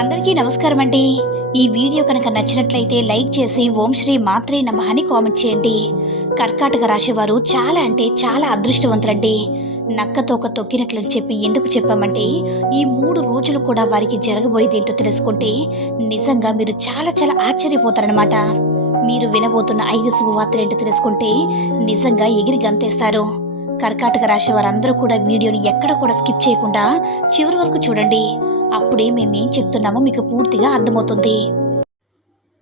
అందరికీ నమస్కారం అండి. ఈ వీడియో కనుక నచ్చినట్లయితే లైక్ చేసి ఓం శ్రీ మాత్రే నమః అని కామెంట్ చేయండి. కర్కాటక రాశివారు చాలా అంటే చాలా అదృష్టవంతులండి. నక్కతోక తొక్కినట్లని చెప్పి ఎందుకు చెప్పామంటే ఈ మూడు రోజులు కూడా వారికి జరగబోయేది ఏంటో తెలుసుకుంటే నిజంగా మీరు చాలా చాలా ఆశ్చర్యపోతారనమాట మీరు వినబోతున్న ఐదు శుభవార్తలు ఏంటో తెలుసుకుంటే నిజంగా ఎగిరి గంతేస్తారు. కర్కాటక రాశి వారందరూ కూడా వీడియోని ఎక్కడ కూడా స్కిప్ చేయకుండా చివరి వరకు చూడండి. అప్పుడే మేమేం చెప్తున్నామో మీకు పూర్తిగా అర్థమవుతుంది.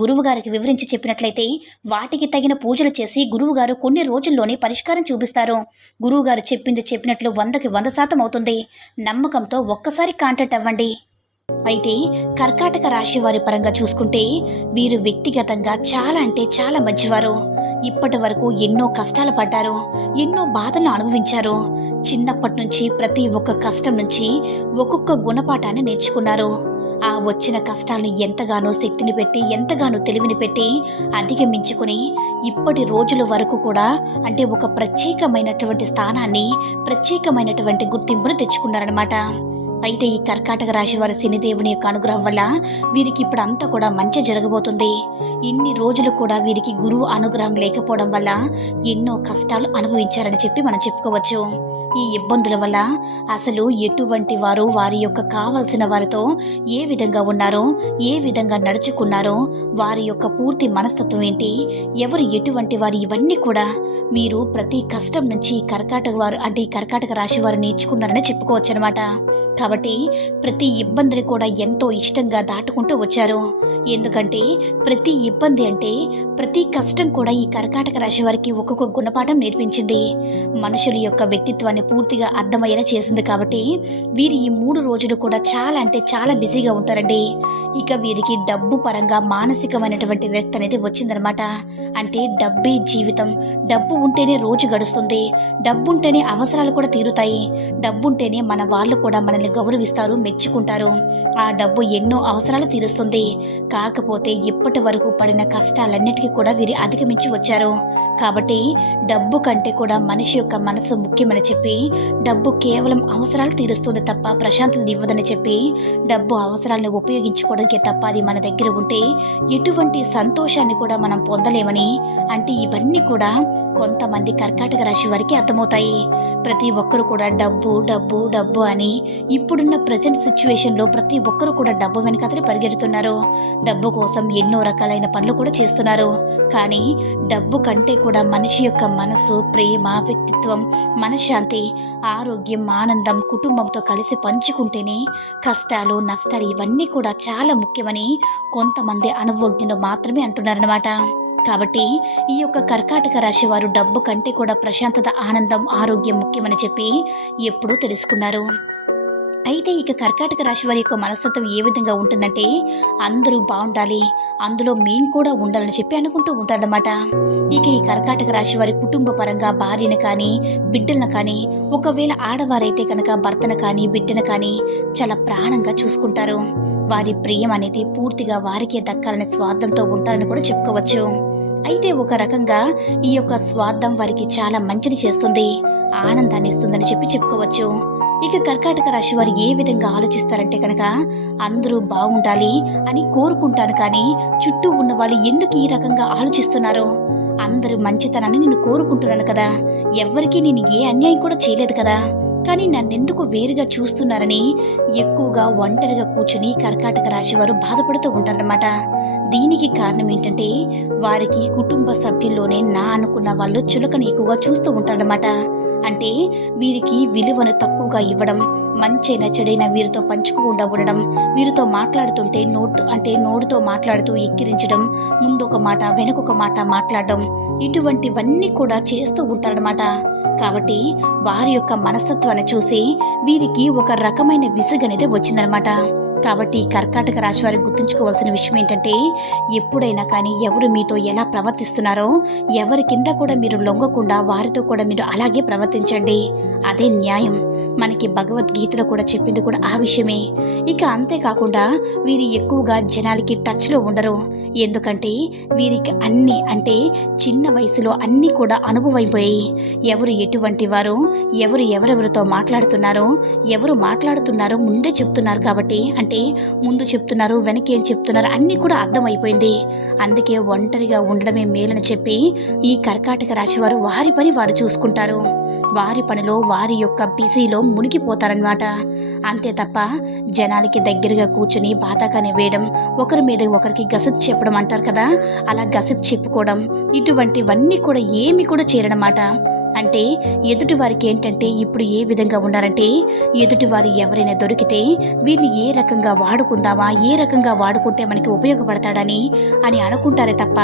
గురువుగారికి వివరించి చెప్పినట్లయితే వాటికి తగిన పూజలు చేసి గురువుగారు కొన్ని రోజుల్లోనే పరిష్కారం చూపిస్తారు. గురువుగారు చెప్పింది చెప్పినట్లు వందకి వంద శాతం అవుతుంది. నమ్మకంతో ఒక్కసారి కాంటాక్ట్ అవ్వండి. అయితే కర్కాటక రాశి వారి పరంగా చూసుకుంటే వీరు వ్యక్తిగతంగా చాలా అంటే చాలా మంచివారు. ఇప్పటి వరకు ఎన్నో కష్టాలు పడ్డారు. ఎన్నో బాధలను అనుభవించారు. చిన్నప్పటి నుంచి ప్రతి ఒక్క కష్టం నుంచి ఒక్కొక్క గుణపాఠాన్ని నేర్చుకున్నారు. ఆ వచ్చిన కష్టాలను ఎంతగానో శక్తిని పెట్టి ఎంతగానో తెలివిని పెట్టి అధిగమించుకుని ఇప్పటి రోజుల వరకు కూడా అంటే ఒక ప్రత్యేకమైనటువంటి స్థానాన్ని ప్రత్యేకమైనటువంటి గుర్తింపును తెచ్చుకున్నారనమాట అయితే ఈ కర్కాటక రాశి వారి శనిదేవుని యొక్క అనుగ్రహం వల్ల వీరికి ఇప్పుడు అంతా కూడా మంచి జరగబోతుంది. ఇన్ని రోజులు కూడా వీరికి గురువు అనుగ్రహం లేకపోవడం వల్ల ఎన్నో కష్టాలు అనుభవించారని చెప్పి మనం చెప్పుకోవచ్చు. ఈ ఇబ్బందుల వల్ల అసలు ఎటువంటి వారు వారి యొక్క కావలసిన వారితో ఏ విధంగా ఉన్నారో ఏ విధంగా నడుచుకున్నారో వారి యొక్క పూర్తి మనస్తత్వం ఏంటి ఎవరు ఎటువంటి వారు ఇవన్నీ కూడా మీరు ప్రతి కష్టం నుంచి కర్కాటక వారు అంటే ఈ కర్కాటక రాశి వారు నేర్చుకున్నారని చెప్పుకోవచ్చు అనమాట కాబట్టి కాబట్టి ప్రతి ఇబ్బందిని కూడా ఎంతో ఇష్టంగా దాటుకుంటూ వచ్చారు. ఎందుకంటే ప్రతి ఇబ్బంది అంటే ప్రతి కష్టం కూడా ఈ కర్కాటక రాశి వారికి ఒక్కొక్క గుణపాఠం నేర్పించింది. మనుషుల యొక్క వ్యక్తిత్వాన్ని పూర్తిగా అర్థమయ్యేలా చేసింది కాబట్టి వీరు ఈ మూడు రోజులు కూడా చాలా అంటే చాలా బిజీగా ఉంటారండి. ఇక వీరికి డబ్బు పరంగా మానసికమైనటువంటి వ్యక్తి అనేది వచ్చిందనమాట అంటే డబ్బే జీవితం. డబ్బు ఉంటేనే రోజు గడుస్తుంది. డబ్బు ఉంటేనే అవసరాలు కూడా తీరుతాయి. డబ్బు ఉంటేనే మన వాళ్ళు కూడా మనల్ని గౌరవిస్తారు మెచ్చుకుంటారు. ఆ డబ్బు ఎన్నో అవసరాలు తీరుస్తుంది. కాకపోతే ఇప్పటి వరకు పడిన కష్టాలన్నిటికీ కూడా వీరు అధిగమించి వచ్చారు. కాబట్టి డబ్బు కంటే కూడా మనిషి యొక్క మనసు ముఖ్యమని చెప్పి డబ్బు కేవలం అవసరాలు తీరుస్తుంది తప్ప ప్రశాంతత ఇవ్వదని చెప్పి డబ్బు అవసరాలను ఉపయోగించుకోవడానికి తప్ప అది మన దగ్గర ఉంటే ఎటువంటి సంతోషాన్ని కూడా మనం పొందలేమని అంటే ఇవన్నీ కూడా కొంతమంది కర్కాటక రాశి వారికి అర్థమవుతాయి. ప్రతి ఒక్కరు కూడా డబ్బు డబ్బు డబ్బు అని ఇప్పుడున్న ప్రజెంట్ సిచ్యువేషన్లో ప్రతి ఒక్కరు కూడా డబ్బు వెనకాతలే పరిగెడుతున్నారు. డబ్బు కోసం ఎన్నో రకాలైన పనులు కూడా చేస్తున్నారు. కానీ డబ్బు కంటే కూడా మనిషి యొక్క మనసు ప్రేమ వ్యక్తిత్వం మనశ్శాంతి ఆరోగ్యం ఆనందం కుటుంబంతో కలిసి పంచుకుంటేనే కష్టాలు నష్టాలు ఇవన్నీ కూడా చాలా ముఖ్యమని కొంతమంది అనుభవజ్ఞులు మాత్రమే అంటున్నారన్నమాట. కాబట్టి ఈ యొక్క కర్కాటక రాశి వారు డబ్బు కంటే కూడా ప్రశాంతత ఆనందం ఆరోగ్యం ముఖ్యమని చెప్పి ఎప్పుడూ తెలుసుకున్నారు. అయితే ఇక కర్కాటక రాశి వారి యొక్క మనస్తత్వం ఏ విధంగా ఉంటుందంటే అందరూ బాగుండాలి. అందులో మేము కూడా ఉండాలని చెప్పి అనుకుంటూ ఉంటారన్నమాట. ఇక ఈ కర్కాటక రాశి వారి కుటుంబ పరంగా భార్యను కానీ బిడ్డలను కానీ ఒకవేళ ఆడవారైతే కనుక భర్తను కానీ బిడ్డను కానీ చాలా ప్రాణంగా చూసుకుంటారు. వారి ప్రియం అనేది పూర్తిగా వారికే దక్కాలనే స్వార్థంతో ఉంటారని కూడా చెప్పుకోవచ్చు. అయితే ఒక రకంగా ఈ యొక్క స్వార్థం వారికి చాలా మంచిని చేస్తుంది. ఆనందాన్ని ఇస్తుందని చెప్పి చెప్పుకోవచ్చు. ఇక కర్కాటక రాశి వారు ఏ విధంగా ఆలోచిస్తారంటే కనుక అందరూ బాగుండాలి అని కోరుకుంటాను కానీ చుట్టూ ఉన్న వాళ్ళు ఎందుకు ఈ రకంగా ఆలోచిస్తున్నారు? అందరూ మంచితనాన్ని నేను కోరుకుంటున్నాను కదా. ఎవ్వరికీ నేను ఏ అన్యాయం కూడా చేయలేదు కదా. కానీ నన్నెందుకు వేరుగా చూస్తున్నారని ఎక్కువగా ఒంటరిగా కూర్చుని కర్కాటక రాశి వారు బాధపడుతూ ఉంటారన్నమాట. దీనికి కారణం ఏంటంటే వారికి కుటుంబ సభ్యుల్లోనే నా అనుకున్న వాళ్ళు చులకని ఎక్కువగా చూస్తూ ఉంటారన్నమాట. అంటే వీరికి విలువను తక్కువగా ఇవ్వడం మంచైన చెడైన వీరితో పంచుకోకుండా ఉండడం వీరితో మాట్లాడుతుంటే నోటు అంటే నోటితో మాట్లాడుతూ ఎక్కిరించడం ముందొక మాట వెనుకొక మాట మాట్లాడడం ఇటువంటివన్నీ కూడా చేస్తూ ఉంటారన్నమాట. కాబట్టి వారి యొక్క మనస్తత్వాన్ని చూసి వీరికి ఒక రకమైన విసుగనేది వచ్చిందనమాట కాబట్టి కర్కాటక రాశి వారికి గుర్తుంచుకోవాల్సిన విషయం ఏంటంటే ఎప్పుడైనా కానీ ఎవరు మీతో ఎలా ప్రవర్తిస్తున్నారో ఎవరి కింద కూడా మీరు లొంగకుండా వారితో కూడా మీరు అలాగే ప్రవర్తించండి. అదే న్యాయం. మనకి భగవద్గీతలో కూడా చెప్పింది కూడా ఆ విషయమే. ఇక అంతేకాకుండా వీరు ఎక్కువగా జనాలకి టచ్లో ఉండరు. ఎందుకంటే వీరికి అన్నీ అంటే చిన్న వయసులో అన్నీ కూడా అనుభవైపోయాయి. ఎవరు ఎటువంటి వారు ఎవరు ఎవరెవరితో మాట్లాడుతున్నారో ఎవరు మాట్లాడుతున్నారో ముందే చెప్తున్నారు కాబట్టి అంటే ముందు చెప్తున్నారు వెనక్కి ఏం చెప్తున్నారు అన్నీ కూడా అర్థమైపోయింది. అందుకే ఒంటరిగా ఉండడమే మేలని చెప్పి ఈ కర్కాటక రాశి వారు వారి పని వారు చూసుకుంటారు. వారి పనిలో వారి యొక్క బిజీలో మునిగిపోతారనమాట అంతే తప్ప జనాలకి దగ్గరగా కూర్చుని బాతాకానే వేయడం ఒకరి మీద ఒకరికి గసిప్ చెప్పడం అంటారు కదా అలా గసిప్ చెప్పుకోవడం ఇటువంటివన్నీ కూడా ఏమి కూడా చేరనమాట. అంటే ఎదుటి వారికి ఏంటంటే ఇప్పుడు ఏ విధంగా ఉన్నారంటే ఎదుటి వారు ఎవరైనా దొరికితే వీరిని ఏ రకంగా వాడుకుందామా ఏ రకంగా వాడుకుంటే మనకి ఉపయోగపడతాడని అని అనుకుంటారే తప్ప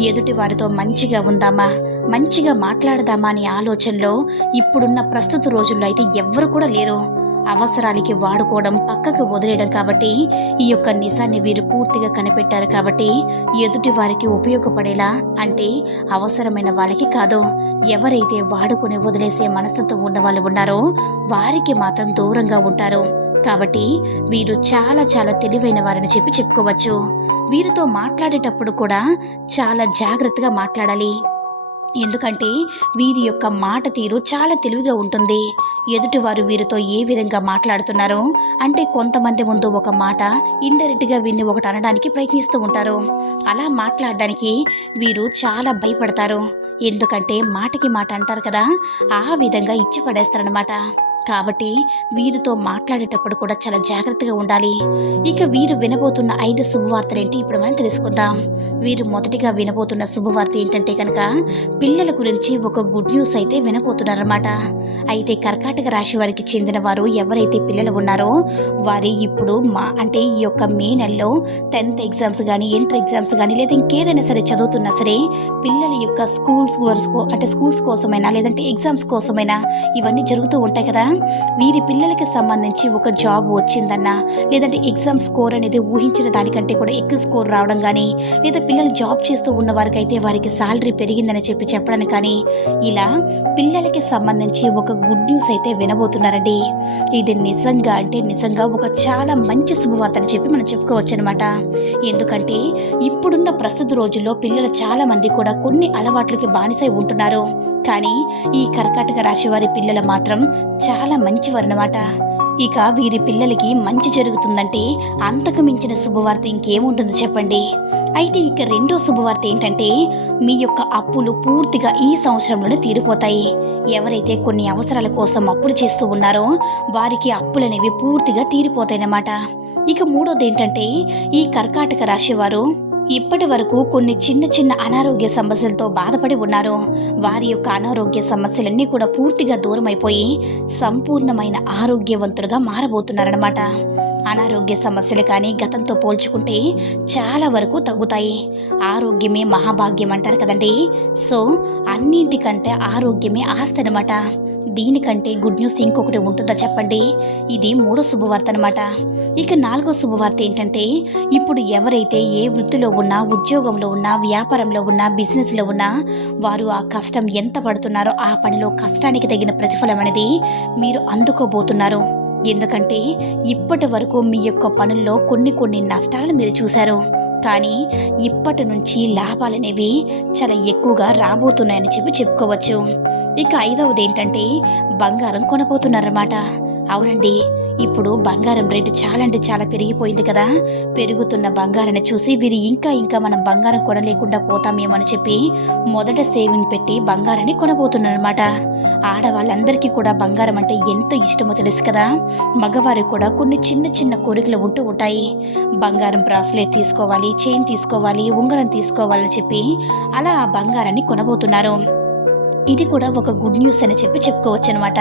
ఎదుటి వారితో మంచిగా ఉందామా మంచిగా మాట్లాడదామా అనే ఆలోచనలో ఇప్పుడున్న ప్రస్తుత రోజుల్లో అయితే ఎవ్వరు కూడా లేరు. అవసరాలకి వాడుకోవడం పక్కకు వదిలేయడం కాబట్టి ఈ యొక్క నిజాన్ని వీరు పూర్తిగా కనిపెట్టారు కాబట్టి ఎదుటి వారికి ఉపయోగపడేలా అంటే అవసరమైన వాళ్ళకి కాదు. ఎవరైతే వాడుకొని వదిలేసే మనస్తత్వం ఉన్న వాళ్ళు ఉన్నారో వారికి మాత్రం దూరంగా ఉంటారు. కాబట్టి వీరు చాలా చాలా తెలివైన వారని చెప్పి చెప్పుకోవచ్చు. వీరితో మాట్లాడేటప్పుడు కూడా చాలా జాగ్రత్తగా మాట్లాడాలి. ఎందుకంటే వీరి యొక్క మాట తీరు చాలా తెలివిగా ఉంటుంది. ఎదుటివారు వీరితో ఏ విధంగా మాట్లాడుతున్నారో అంటే కొంతమంది ముందు ఒక మాట ఇండైరెక్ట్గా వీరిని ఒకటి అనడానికి ప్రయత్నిస్తూ ఉంటారు. అలా మాట్లాడడానికి వీరు చాలా భయపడతారు. ఎందుకంటే మాటకి మాట అంటారు కదా ఆ విధంగా ఇచ్చి పడేస్తారనమాట కాబట్టి వీరితో మాట్లాడేటప్పుడు కూడా చాలా జాగ్రత్తగా ఉండాలి. ఇక వీరు వినబోతున్న ఐదు శుభవార్తలు ఏంటి ఇప్పుడు మనం తెలుసుకుందాం. వీరు మొదటిగా వినబోతున్న శుభవార్త ఏంటంటే కనుక పిల్లల గురించి ఒక గుడ్ న్యూస్ అయితే వినబోతున్నారన్నమాట. అయితే కర్కాటక రాశి వారికి చెందిన వారు ఎవరైతే పిల్లలు ఉన్నారో వారి ఇప్పుడు మా అంటే ఈ యొక్క మే నెలలో టెన్త్ ఎగ్జామ్స్ కానీ ఇంటర్ ఎగ్జామ్స్ కానీ లేదా ఇంకేదైనా సరే చదువుతున్నా సరే పిల్లల యొక్క స్కూల్స్ అంటే స్కూల్స్ కోసమైనా లేదంటే ఎగ్జామ్స్ కోసమైనా ఇవన్నీ జరుగుతూ ఉంటాయి కదా. వీరి పిల్లలకి సంబంధించి ఒక జాబ్ వచ్చిందన్నా లేదంటే ఎగ్జామ్ స్కోర్ అనేది ఊహించిన దానికంటే కూడా ఎక్కువ స్కోర్ రావడం కానీ లేదా పిల్లలు జాబ్ చేస్తూ ఉన్న వారికైతే వారికి శాలరీ పెరిగిందని చెప్పి చెప్పడం కానీ ఇలా పిల్లలకి సంబంధించి ఒక గుడ్ న్యూస్ అయితే వినబోతున్నారండి. ఇది నిజంగా అంటే నిజంగా ఒక చాలా మంచి శుభవార్త అని చెప్పి మనం చెప్పుకోవచ్చు అనమాట ఎందుకంటే ఇప్పుడున్న ప్రస్తుత రోజుల్లో పిల్లలు చాలా మంది కూడా కొన్ని అలవాట్లకి బానిసై ఉంటున్నారు. కానీ ఈ కర్కాటక రాశి వారి పిల్లలు మాత్రం చాలా మంచివారనమాట ఇక వీరి పిల్లలకి మంచి జరుగుతుందంటే అంతకు మించిన శుభవార్త ఇంకేముంటుందో చెప్పండి. అయితే ఇక రెండో శుభవార్త ఏంటంటే మీ యొక్క అప్పులు పూర్తిగా ఈ సంవత్సరంలోనే తీరిపోతాయి. ఎవరైతే కొన్ని అవసరాల కోసం అప్పులు చేస్తూ ఉన్నారో వారికి అప్పులనేవి పూర్తిగా తీరిపోతాయన్నమాట. ఇక మూడోది ఏంటంటే ఈ కర్కాటక రాశి వారు ఇప్పటి వరకు కొన్ని చిన్న చిన్న అనారోగ్య సమస్యలతో బాధపడి ఉన్నారు. వారి యొక్క అనారోగ్య సమస్యలన్నీ కూడా పూర్తిగా దూరం అయిపోయి సంపూర్ణమైన ఆరోగ్యవంతులుగా మారబోతున్నారన్నమాట. అనారోగ్య సమస్యలు కానీ గతంతో పోల్చుకుంటే చాలా వరకు తగ్గుతాయి. ఆరోగ్యమే మహాభాగ్యం అంటారు కదండి. సో అన్నింటికంటే ఆరోగ్యమే ఆస్తి అనమాట దీనికంటే గుడ్ న్యూస్ ఇంకొకటి ఉంటుందా చెప్పండి? ఇది మూడో శుభవార్త అనమాట ఇక నాలుగో శుభవార్త ఏంటంటే ఇప్పుడు ఎవరైతే ఏ వృత్తిలో ఉన్నా ఉద్యోగంలో ఉన్నా వ్యాపారంలో ఉన్నా బిజినెస్లో ఉన్నా వారు ఆ కష్టం ఎంత పడుతున్నారో ఆ పనిలో కష్టానికి తగిన ప్రతిఫలం అనేది మీరు అందుకోబోతున్నారు. ఎందుకంటే ఇప్పటి వరకు మీ యొక్క పనుల్లో కొన్ని కొన్ని నష్టాలను మీరు చూశారు. కానీ ఇప్పటి నుంచి లాభాలనేవి చాలా ఎక్కువగా రాబోతున్నాయని చెప్పి చెప్పుకోవచ్చు. ఇక ఐదవది ఏంటంటే బంగారం కొనబోతున్నారన్నమాట. అవునండి. ఇప్పుడు బంగారం రేటు చాలా అంటే చాలా పెరిగిపోయింది కదా. పెరుగుతున్న బంగారాన్ని చూసి వీరు ఇంకా ఇంకా మనం బంగారం కొనలేకుండా పోతామేమో అని చెప్పి మొదట సేవింగ్ పెట్టి బంగారాన్ని కొనబోతున్నారనమాట ఆడవాళ్ళందరికీ కూడా బంగారం అంటే ఎంతో ఇష్టమో తెలుసు కదా. మగవారికి కూడా కొన్ని చిన్న చిన్న కోరికలు ఉంటూ ఉంటాయి. బంగారం బ్రాస్లెట్ తీసుకోవాలి చైన్ తీసుకోవాలి ఉంగరం తీసుకోవాలని చెప్పి అలా ఆ బంగారాన్ని కొనబోతున్నారు. ఇది కూడా ఒక గుడ్ న్యూస్ అని చెప్పి చెప్పుకోవచ్చు అనమాట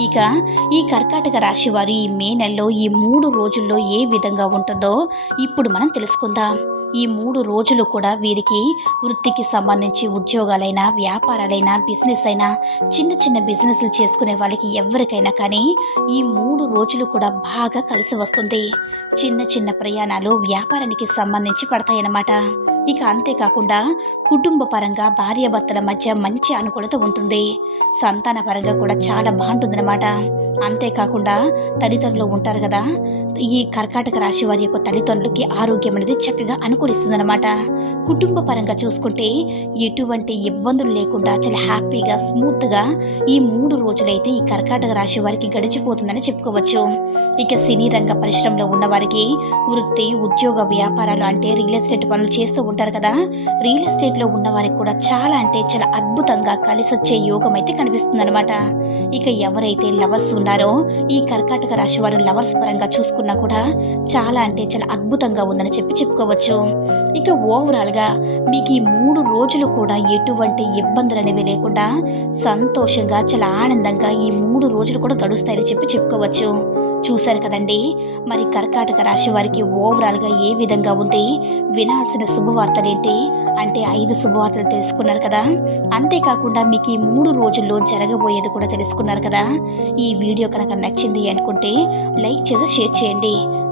ఇక ఈ కర్కాటక రాశి వారు ఈ మే నెలలో ఈ మూడు రోజుల్లో ఏ విధంగా ఉంటుందో ఇప్పుడు మనం తెలుసుకుందాం. ఈ మూడు రోజులు కూడా వీరికి వృత్తికి సంబంధించి ఉద్యోగాలైనా వ్యాపారాలైనా బిజినెస్ అయినా చిన్న చిన్న బిజినెస్లు చేసుకునే వాళ్ళకి ఎవరికైనా కానీ ఈ మూడు రోజులు కూడా బాగా కలిసి వస్తుంది. చిన్న చిన్న ప్రయాణాలు వ్యాపారానికి సంబంధించి పడతాయన్నమాట. ఇక అంతేకాకుండా కుటుంబ పరంగా భార్యాభర్తల మధ్య మంచి అనుకూలత ఉంటుంది. సంతాన పరంగా కూడా చాలా బాగుంటుందన్నమాట. అంతేకాకుండా తల్లిదండ్రులు ఉంటారు కదా ఈ కర్కాటక రాశి వారి యొక్క తల్లిదండ్రులకి ఆరోగ్యం అనేది చక్కగా అనుకూలిస్తుందన్నమాట. కుటుంబ పరంగా చూసుకుంటే ఎటువంటి ఇబ్బందులు లేకుండా చాలా హ్యాపీగా స్మూత్గా ఈ మూడు రోజులైతే ఈ కర్కాటక రాశి వారికి గడిచిపోతుందని చెప్పుకోవచ్చు. ఇక సినీ రంగ పరిశ్రమలో ఉన్న వారికి వృత్తి ఉద్యోగ వ్యాపారాలు అంటే రియల్ ఎస్టేట్ పనులు చేస్తూ ఉంటారు కదా. రియల్ ఎస్టేట్లో ఉన్న వారికి కూడా చాలా అంటే చాలా అద్భుతంగా కలిసి వచ్చే యోగం అయితే కనిపిస్తుందన్నమాట. ఇక ఎవరైతే లవర్స్ ఉన్నారో ఈ కర్కాటక రాశి వారు లవర్స్ పరంగా చూసుకున్నా కూడా చాలా అంటే చాలా అద్భుతంగా ఉందని చెప్పి చెప్పుకోవచ్చు. ఇక ఓవరాల్గా మీకు ఈ మూడు రోజులు కూడా ఎటువంటి ఇబ్బందులు అనేవి లేకుండా సంతోషంగా చాలా ఆనందంగా ఈ మూడు రోజులు కూడా గడుస్తాయని చెప్పి చెప్పుకోవచ్చు. చూశారు కదండి? మరి కర్కాటక రాశి వారికి ఓవరాల్గా ఏ విధంగా ఉంది? వినాల్సిన శుభవార్తలేంటి అంటే ఐదు శుభవార్తలు తెలుసుకున్నారు కదా? అంతేకాకుండా మీకు ఈ మూడు రోజుల్లో జరగబోయేది కూడా తెలుసుకున్నారు కదా? ఈ వీడియో కనుక నచ్చింది అనుకుంటే లైక్ చేసి షేర్ చేయండి.